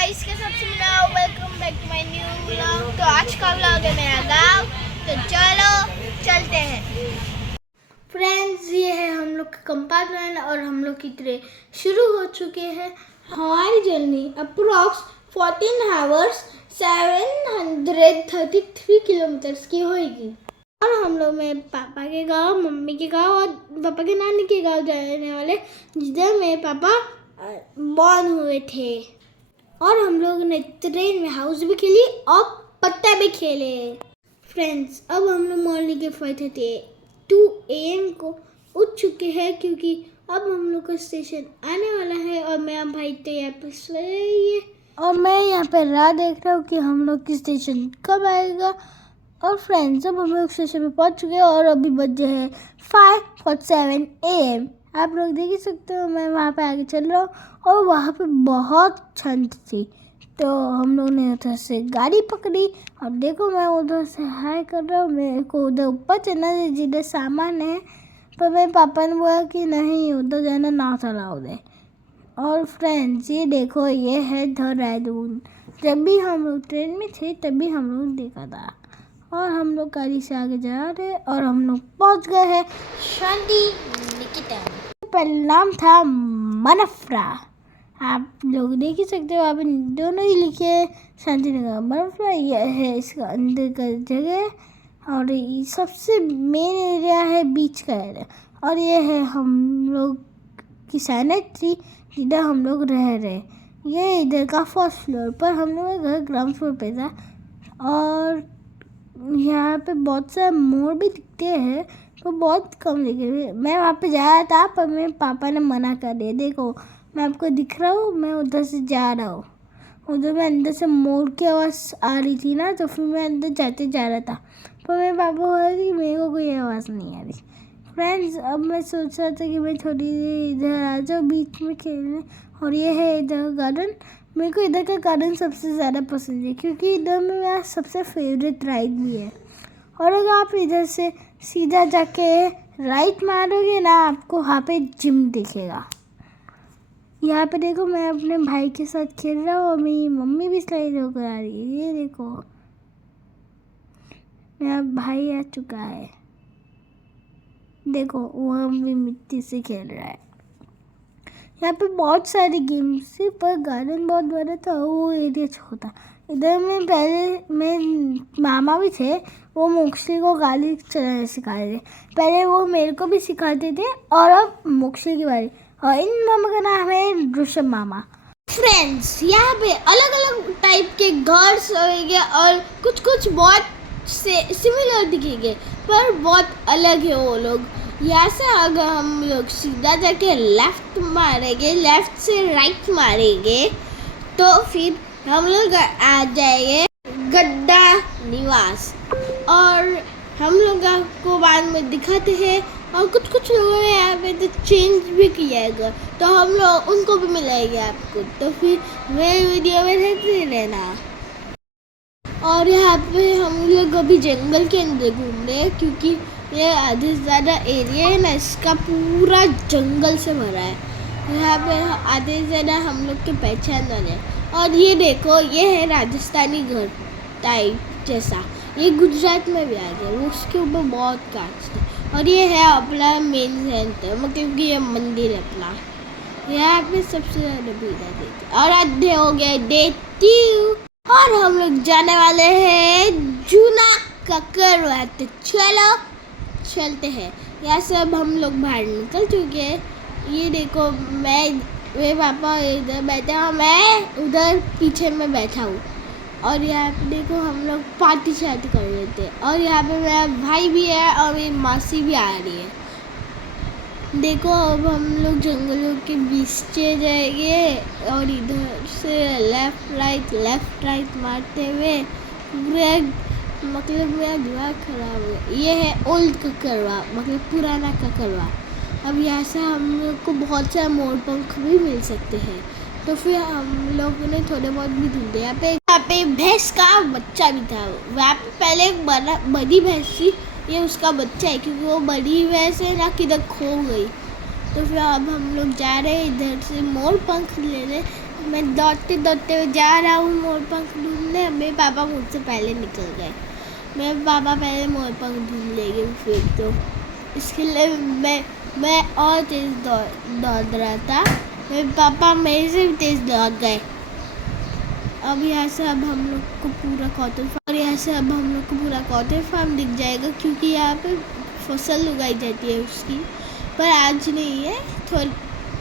Guys, कैसे सब सुना। Welcome back to my new vlog. तो आज का व्लॉग है मेरा गांव, तो चलो चलते हैं। फ्रेंड्स, ये है हम लोग का कंपार्टमेंट और हम लोग की ट्रेन शुरू हो चुके हैं। हमारी जर्नी अप्रोक्स 14 आवर्स 733 किलोमीटर्स की होगी। और हम लोग में पापा के गांव, मम्मी के गांव और पापा के नानी के गांव जाने वाले, जिधर मेरे पापा बॉर्न हुए थे। और हम लोग ने ट्रेन में हाउस भी खेली और पत्ते भी खेले। फ्रेंड्स, अब हम लोग मॉर्निंग के 5:32 AM को उठ चुके हैं, क्योंकि अब हम लोग का स्टेशन आने वाला है और मेरा भाई तो यहाँ पे सो रही है और मैं यहाँ पे राह देख रहा हूँ कि हम लोग की स्टेशन कब आएगा। और फ्रेंड्स, अब हम लोग स्टेशन पे पहुँच चुके हैं और अभी बजे है 5:47 AM। आप लोग देख ही सकते हो, मैं वहाँ पे आगे चल रहा हूँ और वहाँ पे बहुत ठंड थी, तो हम लोग ने उधर से गाड़ी पकड़ी और देखो मैं उधर से हाई कर रहा हूँ। मेरे को उधर ऊपर चलना है जिधर सामान है, पर मेरे पापा ने बोला कि नहीं, उधर जाना ना चलाओ दे। और फ्रेंड्स, ये देखो, ये है देहरादून। जब भी हम लोग ट्रेन में थे तभी हम लोग देखा था। और हम लोग गाड़ी से आगे जा रहे और हम लोग पहुंच गए हैं शांति निकेतन। पहला नाम था मनफरा। आप लोग देख ही सकते हो, आप दोनों ही लिखे शांति नगर मनफरा। यह है इसका अंदर का जगह और ये सबसे मेन एरिया है, बीच का एरिया। और ये है हम लोग की सैनिटरी, जिधर हम लोग रह रहे। ये इधर का फर्स्ट फ्लोर पर, हम लोग का घर ग्राउंड फ्लोर पे था। और यहाँ पे बहुत सारे मोर भी दिखते हैं, तो बहुत कम दिखे। मैं वहाँ पे जा रहा था पर मेरे पापा ने मना कर दिया। देखो मैं आपको दिख रहा हूँ, मैं उधर से जा रहा हूँ। उधर मैं अंदर से मोर की आवाज़ आ रही थी ना, तो फिर मैं अंदर जाते जा रहा था, पर मेरे पापा बोला कि मेरे को कोई आवाज़ नहीं आ रही। फ्रेंड्स, अब मैं सोच रहा था कि मैं थोड़ी देर इधर आ जाऊँ बीच में खेलने। और ये है इधर गार्डन। मेरे को इधर का गार्डन सबसे ज़्यादा पसंद है, क्योंकि इधर में मेरा सबसे फेवरेट राइड भी है। और अगर आप इधर से सीधा जाके राइट मारोगे ना, आपको वहाँ पे जिम दिखेगा। यहाँ पे देखो, मैं अपने भाई के साथ खेल रहा हूँ और मेरी मम्मी भी स्लाइड होकर आ रही है। ये देखो, मेरा भाई आ चुका है। देखो वो भी मिट्टी से खेल रहा है। यहाँ पे बहुत सारी गेम्स थी, पर गार्डन बहुत बड़ा था, वो एरिया छोटा। इधर में पहले में मामा भी थे, वो मोक्सी को गाड़ी चलाने सिखा रहे थे। पहले वो मेरे को भी सिखाते थे और अब मोक्सी की बारी। और इन मामा का नाम है ऋषभ मामा। फ्रेंड्स, यहाँ पे अलग अलग टाइप के घर्स होंगे और कुछ कुछ बहुत से सिमिलर दिखेंगे, पर बहुत अलग है वो लोग। यहाँ से अगर हम लोग सीधा जाके लेफ्ट मारेंगे, लेफ्ट से राइट मारेंगे, तो फिर हम लोग आ जाएंगे गड्ढा निवास। और हम लोग आपको बाद में दिखाते हैं। और कुछ कुछ लोगों ने यहाँ पे तो चेंज भी किया है, तो हम लोग उनको भी मिलाएंगे आपको। तो फिर मेरे वीडियो में रहते रहना। और यहाँ पे हम लोग अभी जंगल के अंदर घूम रहे हैं, क्योंकि ये आधे से ज़्यादा एरिया है ना, इसका पूरा जंगल से भरा है। यहाँ पे आधे से ज़्यादा हम लोग के पहचान वाले हैं। और ये देखो, ये है राजस्थानी घर टाइप जैसा, ये गुजरात में भी आ गया, उसके ऊपर बहुत कास्ट है। और ये है अपना मेन सेंटर, मतलब कि ये मंदिर है अपना। यहाँ पे सबसे ज़्यादा भीड़ है। और आधे हो गए देती। और हम लोग जाने वाले हैं जूना ककरवा, तो चलो चलते हैं। यहाँ से अब हम लोग बाहर निकल चुके हैं। ये देखो, मेरे पापा इधर बैठे हैं, मैं उधर पीछे में बैठा हूँ। और यहाँ पे देखो, हम लोग पार्टी शार्टी कर रहे थे। और यहाँ पे मेरा भाई भी है और मेरी मासी भी आ रही है। देखो, अब हम लोग जंगलों के बीच से जाएंगे और इधर से लेफ्ट राइट मारते हुए मतलब मेरा दिमाग खराब हो। ये है ओल्ड ककरवा, मतलब पुराना ककरवा। अब यहाँ से हम लोग को बहुत सारे मोर पंख भी मिल सकते हैं, तो फिर हम लोगों ने थोड़े बहुत भी ढूंढे। यहाँ पे भैंस का बच्चा भी था। वहाँ पे पहले एक बड़ी भैंस थी, ये उसका बच्चा है, क्योंकि वो बड़ी भैंस है ना किधर खो गई। तो फिर अब हम लोग जा रहे हैं इधर से मोर पंख लेने। मैं दौड़ते दौड़ते जा रहा हूँ मोर पंख ढूंढने। मेरे पापा मुझसे पहले निकल गए। मेरे पापा पहले मोर पंख ढूंढ लेंगे फिर तो इसके लिए मैं और तेज़ दौड़ रहा था। मेरे पापा मेरे से भी तेज़ दौड़ गए। अब यहाँ से अब हम लोग को पूरा कॉटन फार्म दिख जाएगा, क्योंकि यहाँ पे फसल उगाई जाती है उसकी। पर आज नहीं है,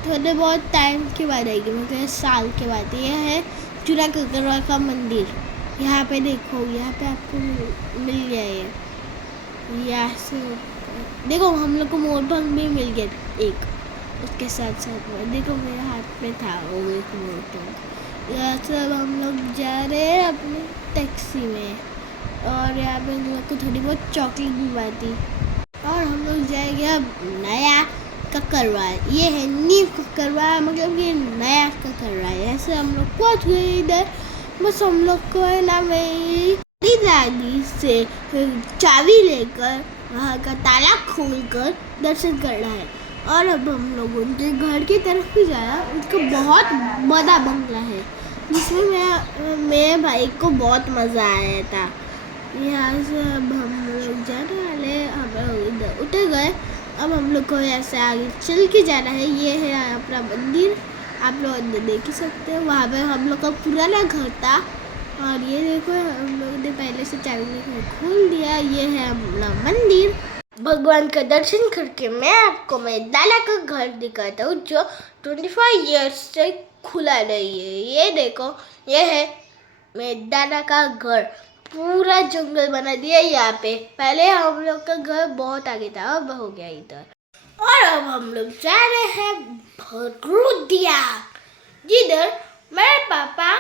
थोड़े बहुत टाइम के बाद आएगी, मतलब साल के बाद। यह है चूना ककरवा का मंदिर। यहाँ पे देखो, यहाँ पे आपको मिल गया है। यहाँ से देखो हम लोग को मोर पंख भी मिल गया एक, उसके साथ साथ में देखो मेरे हाथ में था वो एक मोर पंख। यहाँ से अब हम लोग जा रहे हैं अपनी टैक्सी में, और यहाँ पे हम लोग को थोड़ी बहुत चॉकलेट भी बांटी, और हम लोग जाएंगे अब नया ककरवा। ये है न्यू ककरवा, मतलब ये नया ककरवा है। ऐसे हम लोग पहुँच गए इधर। बस हम लोग को है ना मेरी दादी से चाबी लेकर वहाँ का ताला खोलकर दर्शन करना है। और अब हम लोग उनके घर की तरफ ही जा रहा है। उनका बहुत बड़ा बंगला है, जिसमें मेरे भाई को बहुत मज़ा आया था। यहाँ से अब हम लोग जाने वाले, हम लोग इधर उतर गए। अब हम लोग को ऐसे आगे चल के जाना है। ये है अपना मंदिर, आप लोग अंदर देख ही सकते हैं। वहाँ पे हम लोग का पुराना घर था, और ये देखो हम लोग ने पहले से चाबी लेकर खोल दिया। ये है अपना मंदिर। भगवान का दर्शन करके मैं आपको मेरे दादा का घर दिखाता हूँ, जो 25 ईयर्स से खुला नहीं है। ये देखो, ये है मेरे दादा का घर। पूरा जंगल बना दिया यहाँ पे। पहले हम लोग का घर बहुत आगे था, अब हो गया इधर। और अब हम लोग जा रहे हैं भरूदिया, जिधर मेरे पापा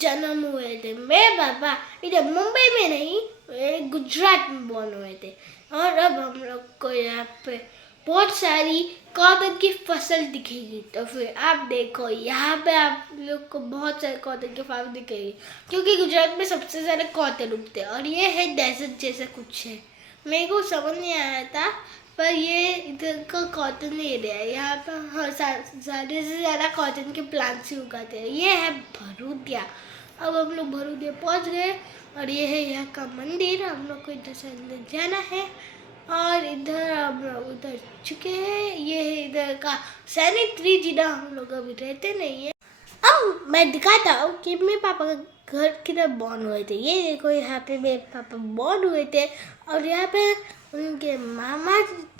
जन्म हुए थे। मेरे पापा इधर मुंबई में नहीं, गुजरात में बॉर्न हुए थे। और अब हम लोग को यहाँ पे बहुत सारी कॉटन की फसल दिखेगी। तो फिर आप देखो, यहाँ पे आप लोग को बहुत सारे कॉटन के फार्म दिखेगी, क्योंकि गुजरात में सबसे ज़्यादा कॉटन उगते हैं। और ये है डेजर्ट जैसा कुछ है, मेरे को समझ नहीं आया था, पर ये इधर का कॉटन एरिया है। यहाँ पर ज़्यादा से ज़्यादा कॉटन के प्लांट्स ही उगाते हैं। ये है भरूदिया। अब हम लोग भरूदिया पहुँच गए, और ये है यहाँ का मंदिर। हम लोग को इधर से अंदर जाना है, और इधर हम लोग उधर चुके हैं। ये है इधर का सैनिटरी, जिधर हम लोग अभी रहते नहीं है। अब मैं दिखाता हूँ कि मेरे पापा का घर किधर बॉर्न हुए थे। ये देखो, यहाँ पे मेरे पापा बॉर्न हुए थे, और यहाँ पे उनके मामा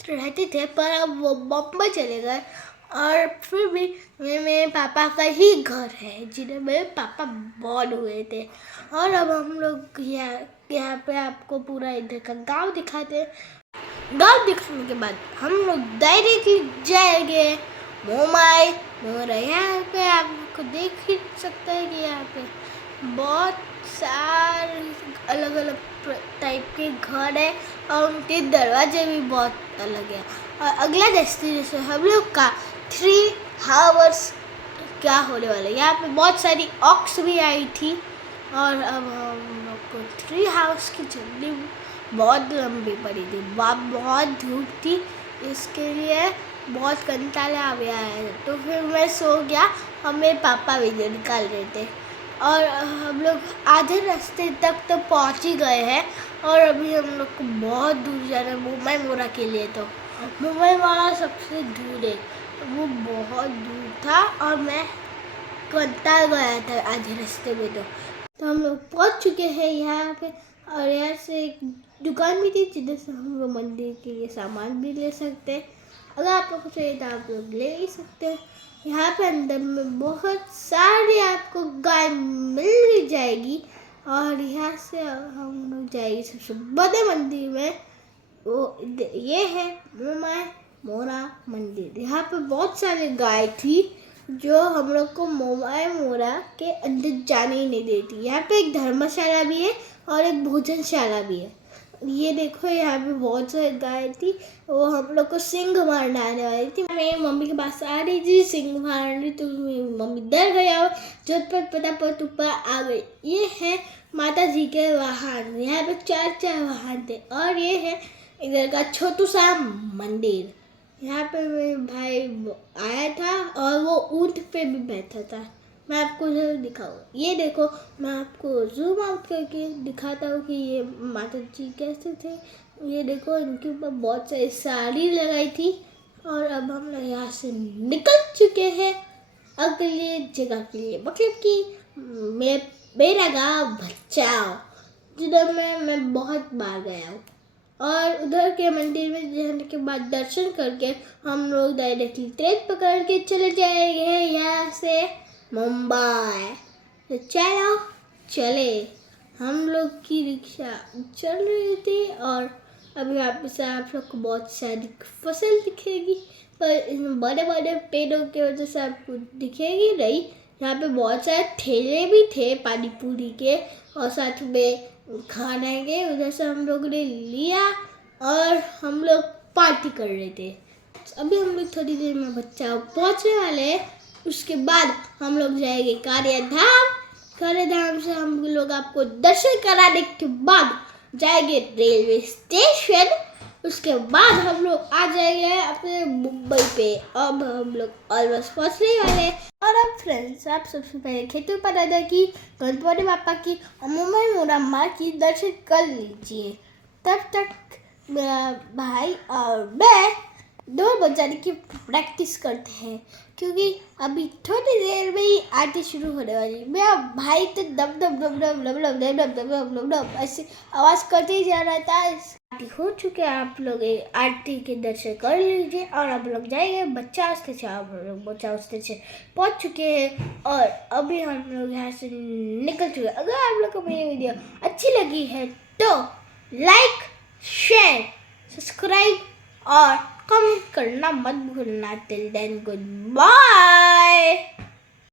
रहते थे, पर अब वो बम्बई चले गए। और फिर भी मेरे पापा का ही घर है, जिधर मेरे पापा बॉर्न हुए थे। और अब हम लोग यहाँ पे आपको पूरा इधर का गांव दिखाते हैं। गांव दिखाने के बाद हम लोग डायरेक्टली जाएंगे मोमाई मोरा। यहाँ पे आप को देख ही सकते हैं कि यहाँ पे बहुत सारे अलग अलग टाइप के घर है, और उनके दरवाजे भी बहुत अलग है। और अगला डेस्टिनेशन हम लोग का 3 हावर्स क्या होने वाला है। यहाँ पे बहुत सारी ऑक्स भी आई थी, और अब हम लोग को 3 हावर्स की जर्नी बहुत लंबी पड़ी थी। बहुत धूप थी, इसके लिए बहुत कंटाला आ गया है। तो फिर मैं सो गया, और मेरे पापा वीडियो निकाल रहे थे। और हम लोग आधे रास्ते तक तो पहुंच ही गए हैं, और अभी हम लोग को बहुत दूर जाना है मुंबई मोरा के लिए। तो मुंबई मोरा सबसे दूर है, वो बहुत दूर था, और मैं कंटाल गया था आधे रास्ते में। तो हम लोग पहुंच चुके हैं यहाँ पे, और यहाँ से एक दुकान भी थी, जिधर से हम लोग मंदिर के लिए सामान भी ले सकते हैं। अगर आप लोग को चाहिए तो आप लोग ले ही सकते हैं। यहाँ पे अंदर में बहुत सारी आपको गाय मिल जाएगी, और यहाँ से हम लोग जाएंगे सबसे बड़े मंदिर में। वो ये है मुंबई मोरा मंदिर। यहाँ पे बहुत सारे गाय थी, जो हम लोग को मुंबई मोरा के अंदर जाने ही नहीं देती। यहाँ पे एक धर्मशाला भी है, और एक भोजनशाला भी है। ये देखो, यहाँ पे बहुत सारी गाय थी, वो हम लोग को सिंह मारने आने वाली थी। मेरी मम्मी के पास आ रही थी सिंह मारने, तो मेरी मम्मी डर गया, और झटपट पटापट ऊपर आ गई। ये है माता जी के वाहन। यहाँ पे 4 वाहन थे, और ये है इधर का छोटू सा मंदिर। यहाँ पे मेरे भाई आया था, और वो ऊंट पे भी बैठा था। मैं आपको जरूर दिखाऊँ। ये देखो, मैं आपको जूम आउट करके दिखाता हूँ कि ये माता जी कैसे थे। ये देखो, इनके ऊपर बहुत सारी साड़ी लगाई थी। और अब हम लोग यहाँ से निकल चुके हैं अगली जगह के लिए, मतलब कि मेरा गाँव भचाओ, जिधर मैं बहुत बार गया हूँ। और उधर के मंदिर में जाने के बाद दर्शन करके हम लोग डायरेक्टली ट्रेन पकड़ के चले जाएंगे यहाँ से मुंबई। तो चलो चले। हम लोग की रिक्शा चल रही थी और अभी आप से आप लोग को बहुत सारी फसल दिखेगी, पर इन बड़े बड़े पेड़ों की वजह से आपको दिखेगी नहीं। यहाँ पे बहुत सारे ठेले भी थे पानी पूरी के, और साथ में खाने के उधर से हम लोग ने लिया और हम लोग पार्टी कर रहे थे। अभी हम लोग थोड़ी देर में बच्चा पहुंचने वाले हैं। उसके बाद हम लोग जाएंगे कार्यधाम। कार्यधाम से हम लोग आपको दर्शन कराने के बाद जाएंगे रेलवे स्टेशन। उसके बाद हम लोग आ जाएंगे अपने मुंबई पे। अब हम लोग ऑलमोस्ट पहुंचने वाले हैं। और अब फ्रेंड्स, आप सबसे पहले खेतों पर दादा की, गणपति बापा की और मुंबई मोरम्मा की दर्शन कर लीजिए। तब तक मेरा भाई और मैं दो बजाने की प्रैक्टिस करते हैं, क्योंकि अभी थोड़ी देर में ही आरती शुरू होने वाली है। मेरा भाई तो दम दम दम दम दम दम दम दम दम दम दम दम ऐसे आवाज़ करते ही जा रहा था। आरती हो चुके हैं, आप लोग आरती के दर्शन कर लीजिए और आप लोग जाइए बच्चा स्टेशन। आप लोग बच्चा स्टेशन पहुँच चुके हैं और अभी हम लोग यहाँ से निकल चुके हैं। अगर आप लोग को मेरी वीडियो अच्छी लगी है तो लाइक, शेयर, सब्सक्राइब और कमेंट करना मत भूलना। Till then good bye.